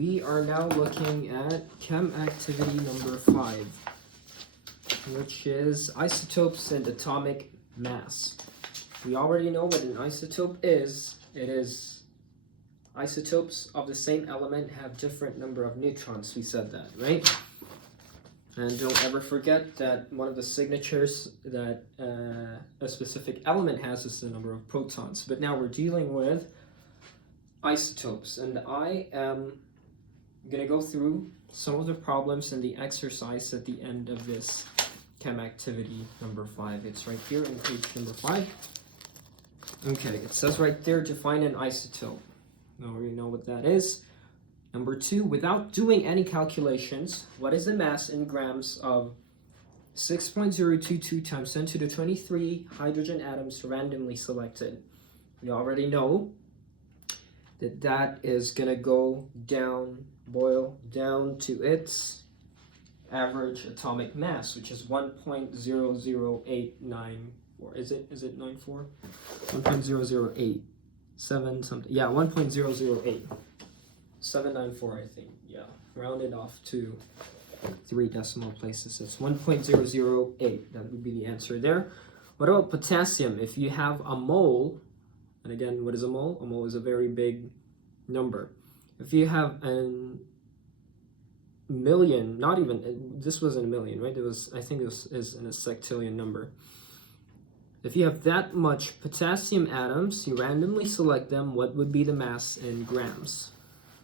We are now looking at chem activity number 5, which is isotopes and atomic mass. We already know what an isotope is. It is isotopes of the same element have different number of neutrons. We said that, right? And don't ever forget that one of the signatures that a specific element has is the number of protons. But now we're dealing with isotopes, and I am going to go through some of the problems in the exercise at the end of this chem activity number 5. It's right here in page number 5. Okay, it says right there to find an isotope. Now we know what that is. Number 2, without doing any calculations, what is the mass in grams of 6.022 times 10 to the 23 hydrogen atoms randomly selected? We already know that that is going to go down, boil down to its average atomic mass, which is 1.00894. Is it 94? 1.008. 7 something. Yeah, 1.008. 794, I think. Yeah, rounded off to 3 decimal places. It's 1.008. That would be the answer there. What about potassium? If you have a mole, and again, what is a mole? A mole is a very big number. If you have a million, not even, this wasn't a million, right? It was, I think this is in a sectillion number. If you have that much potassium atoms, you randomly select them, what would be the mass in grams?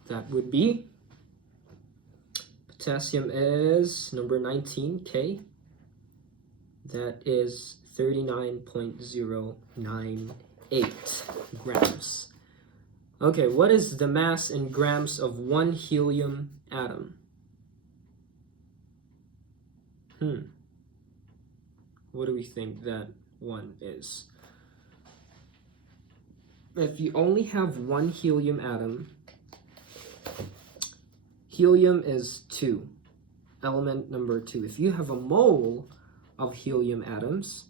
That would be, potassium is number 19, K. That is 39.098 grams. Okay, what is the mass in grams of one helium atom? What do we think that one is? If you only have one helium atom, helium is 2, element number 2. If you have a mole of helium atoms,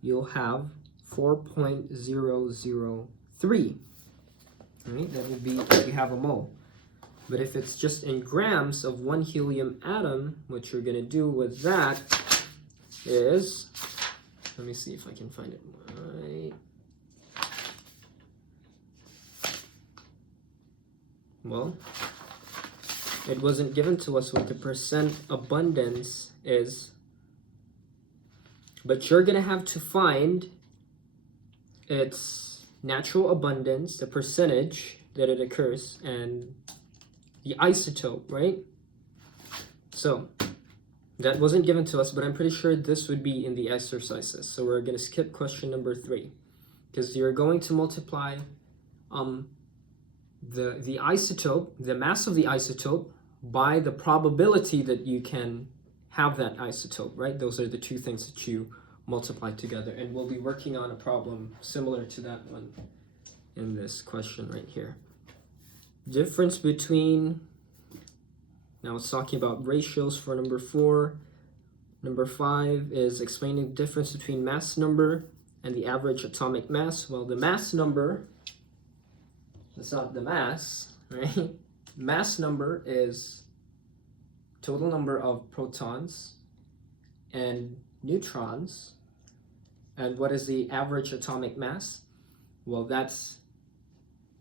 you'll have 4.003. Right? That would be if you have a mole. But if it's just in grams of one helium atom, what you're going to do with that is, let me see if I can find it right. Well, it wasn't given to us what the percent abundance is, but you're going to have to find its natural abundance, the percentage that it occurs, and the isotope, right? So that wasn't given to us, but I'm pretty sure this would be in the exercises. So we're going to skip question number 3, because you're going to multiply the isotope, the mass of the isotope, by the probability that you can have that isotope, right? Those are the two things that you multiply together, and we'll be working on a problem similar to that one in this question right here. Difference between, now it's talking about ratios for number 4. Number 5 is explaining the difference between mass number and the average atomic mass. Well, the mass number, that's not the mass, right? Mass number is total number of protons and neutrons. And what is the average atomic mass? Well, that's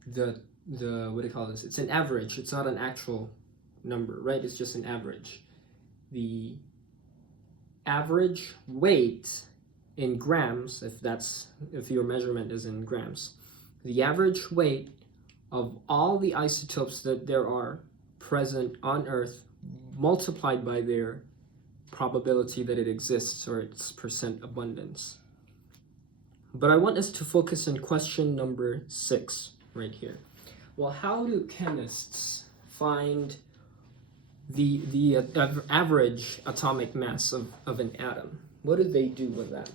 the what do you call this? It's an average. It's not an actual number, right? It's just an average. The average weight in grams, if your measurement is in grams, the average weight of all the isotopes that there are present on Earth multiplied by their probability that it exists, or its percent abundance. But I want us to focus on question number 6 right here. Well, how do chemists find the average atomic mass of an atom? What do they do with that?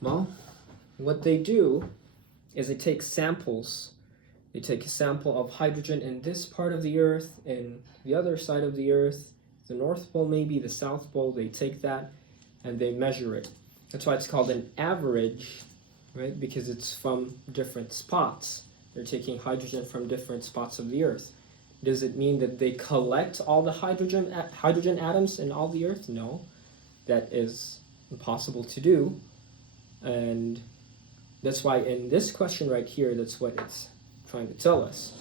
Well, what they do is they take samples. They take a sample of hydrogen in this part of the Earth, in the other side of the Earth, the North Pole maybe, the South Pole. They take that and they measure it. That's why it's called an average, right? Because it's from different spots. They're taking hydrogen from different spots of the Earth. Does it mean that they collect all the hydrogen atoms in all the Earth? No, that is impossible to do. And that's why in this question right here, that's what it's trying to tell us.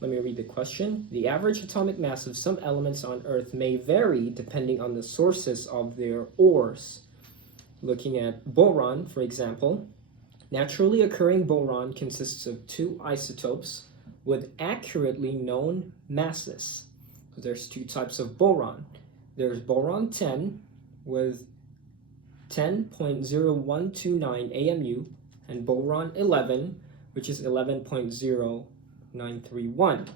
Let me read the question. The average atomic mass of some elements on Earth may vary depending on the sources of their ores. Looking at boron, for example, naturally occurring boron consists of two isotopes with accurately known masses. So there's two types of boron. There's boron 10 with 10.0129 AMU and boron 11, which is 11.0931.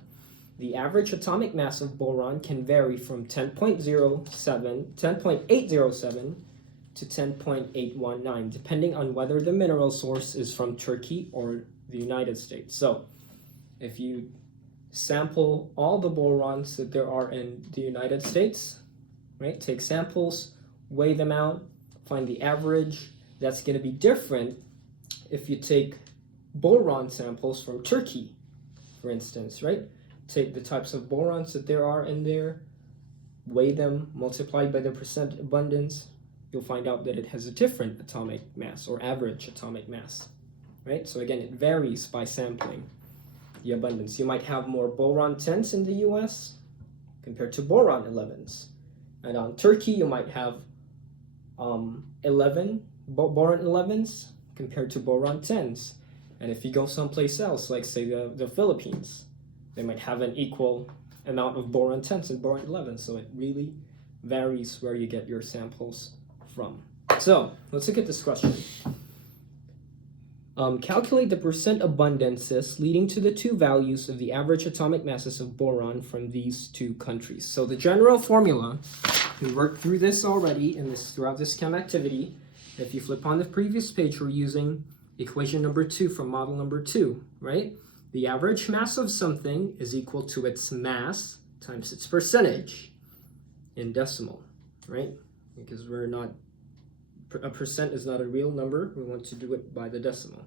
The average atomic mass of boron can vary from 10.807 to 10.819, depending on whether the mineral source is from Turkey or the United States. So if you sample all the borons that there are in the United States, right, take samples, weigh them out, find the average, that's going to be different if you take boron samples from Turkey, for instance, right? Take the types of borons that there are in there, weigh them, multiply by the percent abundance, you'll find out that it has a different atomic mass or average atomic mass, right? So again, it varies by sampling the abundance. You might have more boron 10s in the US compared to boron 11s. And on Turkey, you might have 11 boron 11s compared to boron 10s. And if you go someplace else, like say the Philippines, they might have an equal amount of boron 10s and boron 11s. So it really varies where you get your samples from. So let's look at this question. Calculate the percent abundances leading to the two values of the average atomic masses of boron from these two countries. So the general formula, we worked through this already throughout this chem activity. If you flip on the previous page, we're using equation number 2 from model number 2, right? The average mass of something is equal to its mass times its percentage in decimal, right? Because a percent is not a real number. We want to do it by the decimal,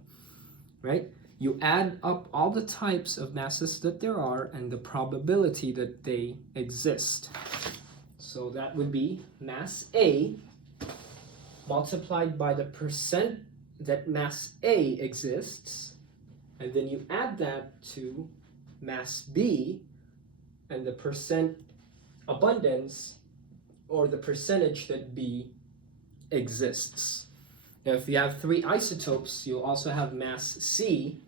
right? You add up all the types of masses that there are and the probability that they exist. So that would be mass A multiplied by the percent that mass A exists, and then you add that to mass B and the percent abundance or the percentage that B exists. Now, if you have 3 isotopes, you'll also have mass C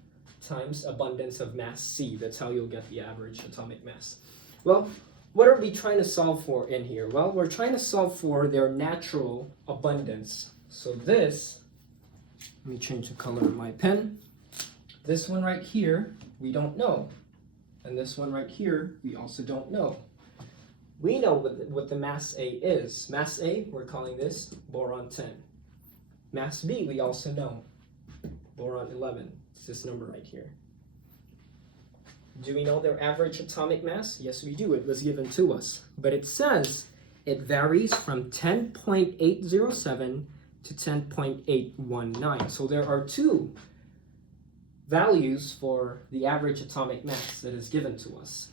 times abundance of mass C. That's how you'll get the average atomic mass. Well, what are we trying to solve for in here? Well, we're trying to solve for their natural abundance. So this, let me change the color of my pen. This one right here, we don't know. And this one right here, we also don't know. We know what the mass A is. Mass A, we're calling this boron 10. Mass B, we also know, boron 11. It's this number right here. Do we know their average atomic mass? Yes, we do. It was given to us. But it says it varies from 10.807 to 10.819. So there are 2 values for the average atomic mass that is given to us.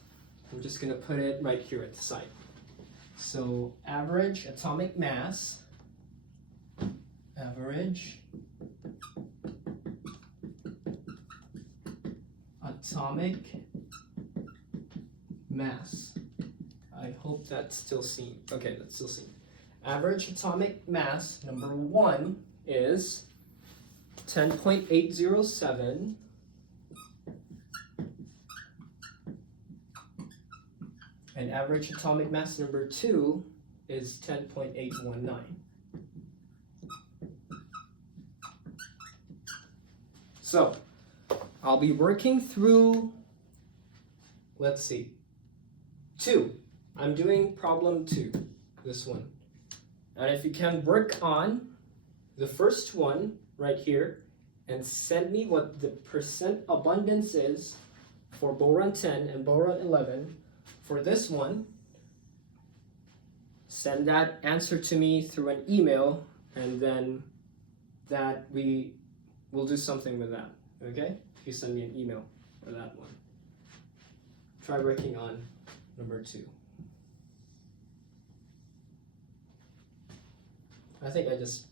I'm just going to put it right here at the side. So average atomic mass, average atomic mass. I hope that's still seen. Okay, that's still seen. Average atomic mass, number 1, is 10.807 and average atomic mass number 2 is 10.819. So I'll be working through, let's see, 2. I'm doing problem 2, this one. And if you can work on the first one right here and send me what the percent abundance is for boron 10 and boron 11 for this one, send that answer to me through an email, and then that we will do something with that, okay? If you send me an email for that one. Try working on number 2. I think I just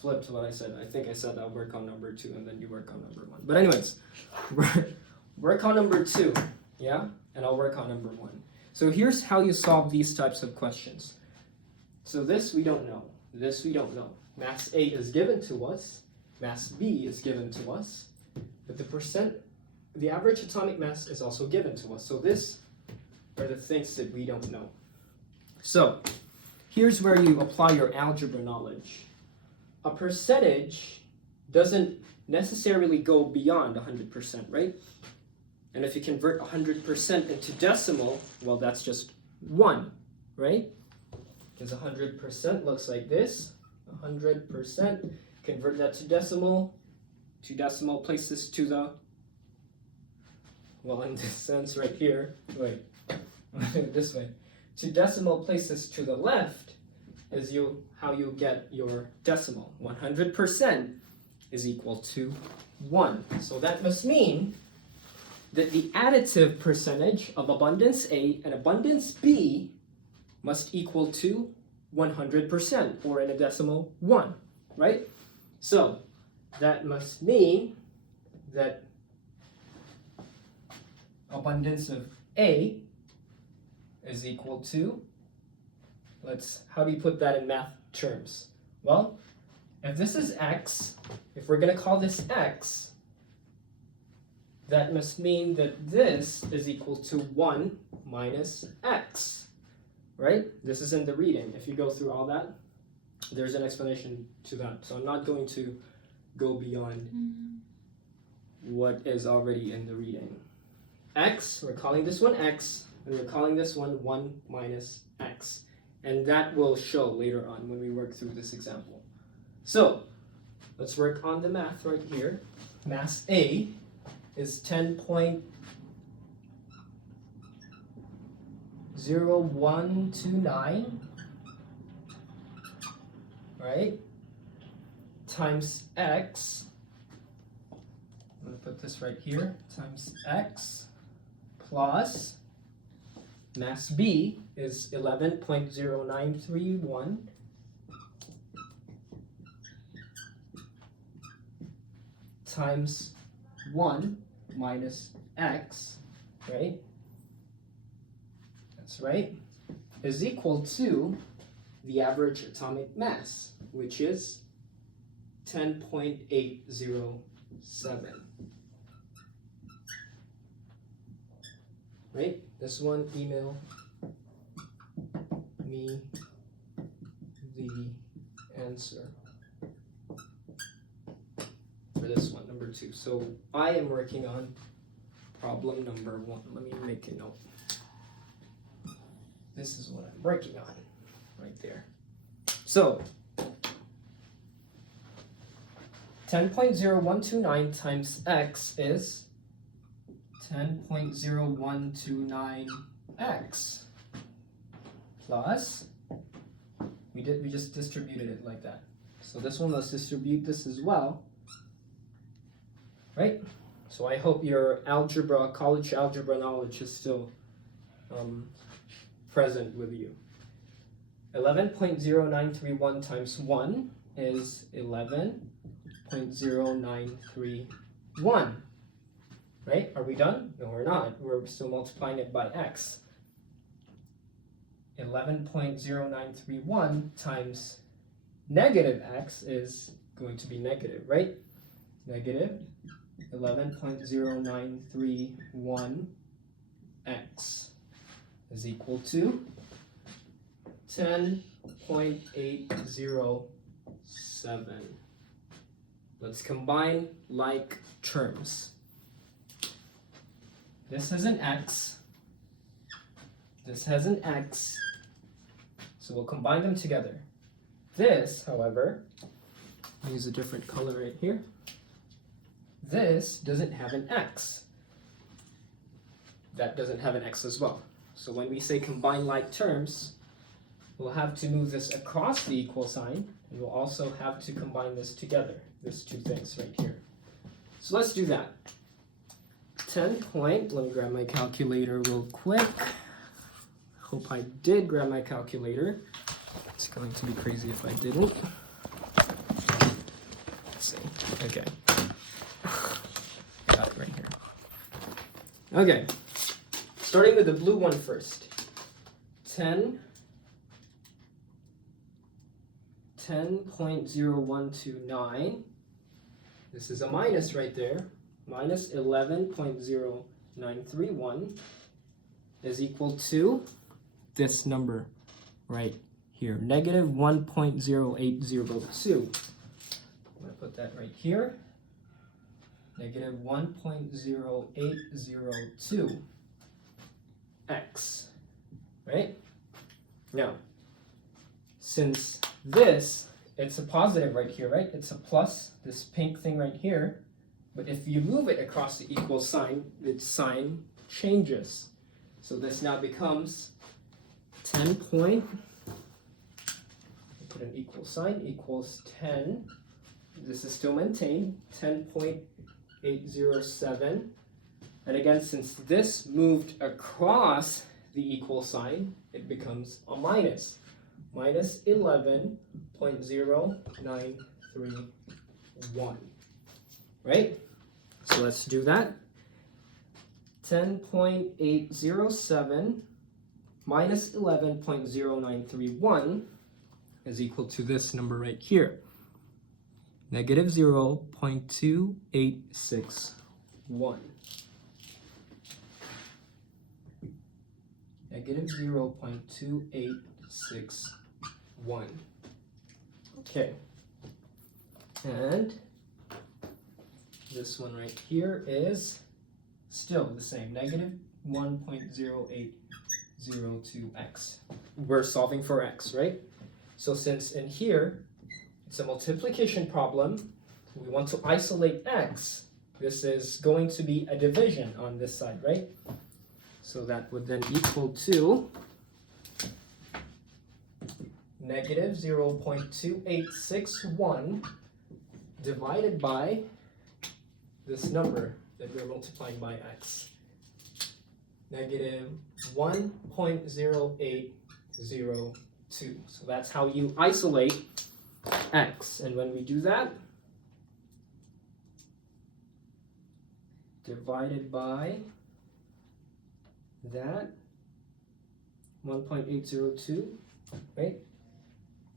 flipped what I said. I think I said I'll work on number 2 and then you work on number 1. But anyways, work on number 2, yeah? And I'll work on number 1. So here's how you solve these types of questions. So this we don't know. This we don't know. Mass A is given to us. Mass B is given to us. But the average atomic mass is also given to us. So this are the things that we don't know. So here's where you apply your algebra knowledge. A percentage doesn't necessarily go beyond 100%, right? And if you convert 100% into decimal, well, that's just 1, right? Because 100% looks like this. 100%, convert that to decimal. Place this to the, well, in this sense right here, wait, this way. To decimal, place this to the left is how you get your decimal. 100% is equal to 1. So that must mean that the additive percentage of abundance A and abundance B must equal to 100%, or in a decimal, 1, right? So that must mean that abundance of A is equal to, how do you put that in math terms? Well, if this is X, if we're going to call this X, that must mean that this is equal to 1 minus X, right? This is in the reading. If you go through all that, there's an explanation to that. So I'm not going to go beyond what is already in the reading. X, we're calling this one X, and we're calling this one 1 minus X. And that will show later on when we work through this example. So let's work on the math right here. Mass A is 10.0129, right? Times X, I'm going to put this right here, times X plus mass B is 11.0931 times 1 minus X, right? That's right, is equal to the average atomic mass, which is 10.807. Right? This one, email me the answer for this one, number 2. So I am working on problem number 1. Let me make a note. This is what I'm working on right there. So 10.0129 times X is 10.0129x plus, we just distributed it like that. So this one, let's distribute this as well, right? So I hope your algebra, college algebra knowledge is still present with you. 11.0931 times 1 is 11.0931. Right? Are we done? No, we're not. We're still multiplying it by X. 11.0931 times negative X is going to be negative, right? Negative 11.0931 X is equal to 10.807. Let's combine like terms. This has an X. This has an X. So we'll combine them together. This, however, I'll use a different color right here. This doesn't have an X. That doesn't have an X as well. So when we say combine like terms, we'll have to move this across the equal sign, and we'll also have to combine this together, these two things right here. So let's do that. 10 point, let me grab my calculator real quick. hope I did grab my calculator. It's going to be crazy if I didn't. Let's see. Okay. Got it right here. Okay. Starting with the blue one first. 10.0129. This is a minus right there. Minus 11.0931 is equal to this number right here, negative 1.0802. I'm going to put that right here. Negative 1.0802 x, right? Now, since this, it's a positive right here, right? It's a plus, this pink thing right here. But if you move it across the equal sign, its sign changes. So this now becomes 10 point, put an equal sign, equals 10. This is still maintained, 10.807. And again, since this moved across the equal sign, it becomes a minus. Minus 11.0931. Right? So let's do that. 10.807 minus 11.0931 is equal to this number right here. Negative 0.2861. Negative 0.2861. Okay. And this one right here is still the same, negative 1.0802x. We're solving for x, right? So since in here, it's a multiplication problem, we want to isolate x. This is going to be a division on this side, right? So that would then equal to negative 0.2861 divided by this number that we're multiplying by x. Negative 1.0802. So that's how you isolate x. And when we do that, divided by that 1.802, right?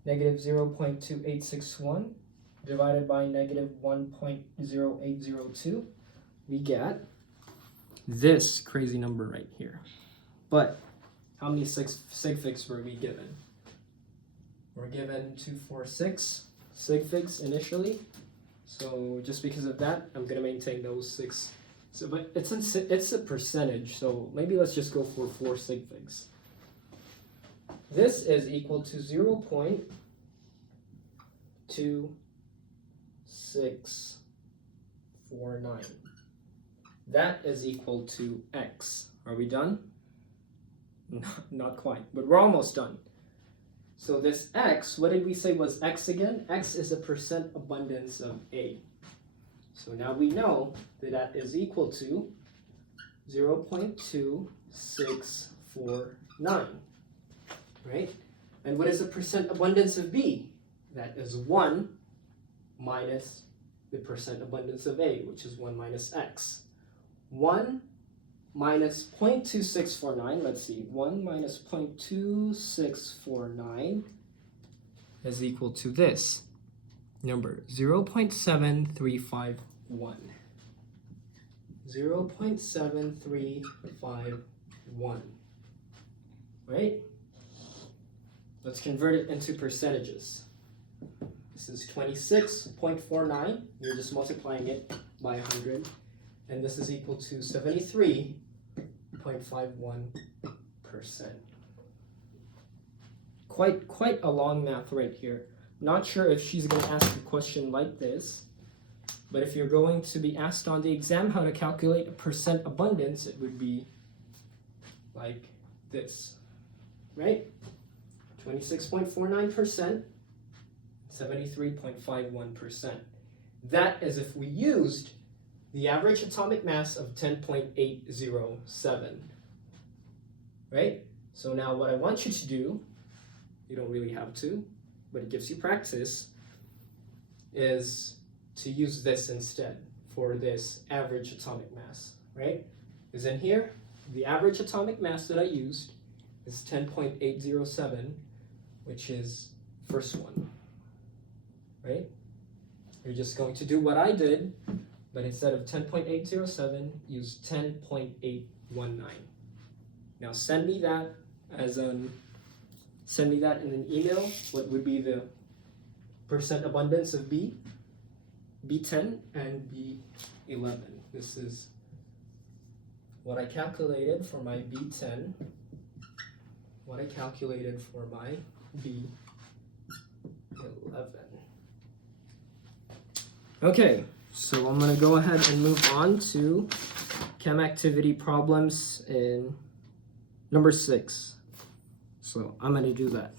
Negative 0.2861 divided by negative 1.0802, we get this crazy number right here. But how many sig figs were we given? We're given 246 sig figs initially. So just because of that, I'm gonna maintain those 6. So, but it's a percentage, so maybe let's just go for 4 sig figs. This is equal to 0.2649. That is equal to x. Are we done? Not quite, but we're almost done. So this x, what did we say was x again? X is a percent abundance of A. So now we know that that is equal to 0.2649, right? And what is the percent abundance of B? That is 1 minus the percent abundance of A, which is 1 minus x. 1 minus 0.2649, let's see, 1 minus 0.2649 is equal to this number, 0.7351. 0.7351, right? Let's convert it into percentages. This is 26.49, you're just multiplying it by 100, and this is equal to 73.51%. Quite a long math right here. Not sure if she's going to ask a question like this, but if you're going to be asked on the exam how to calculate a percent abundance, it would be like this, right? 26.49%, 73.51%. That is if we used the average atomic mass of 10.807, right? So now what I want you to do, you don't really have to, but it gives you practice, is to use this instead for this average atomic mass, right? Because in here, the average atomic mass that I used is 10.807, which is first one, right? You're just going to do what I did, but instead of 10.807, use 10.819. Now send me that in an email. What would be the percent abundance of B, B10, and B11. This is what I calculated for my B10, what I calculated for my B11. Okay, so I'm going to go ahead and move on to chem activity problems in number 6. So I'm going to do that.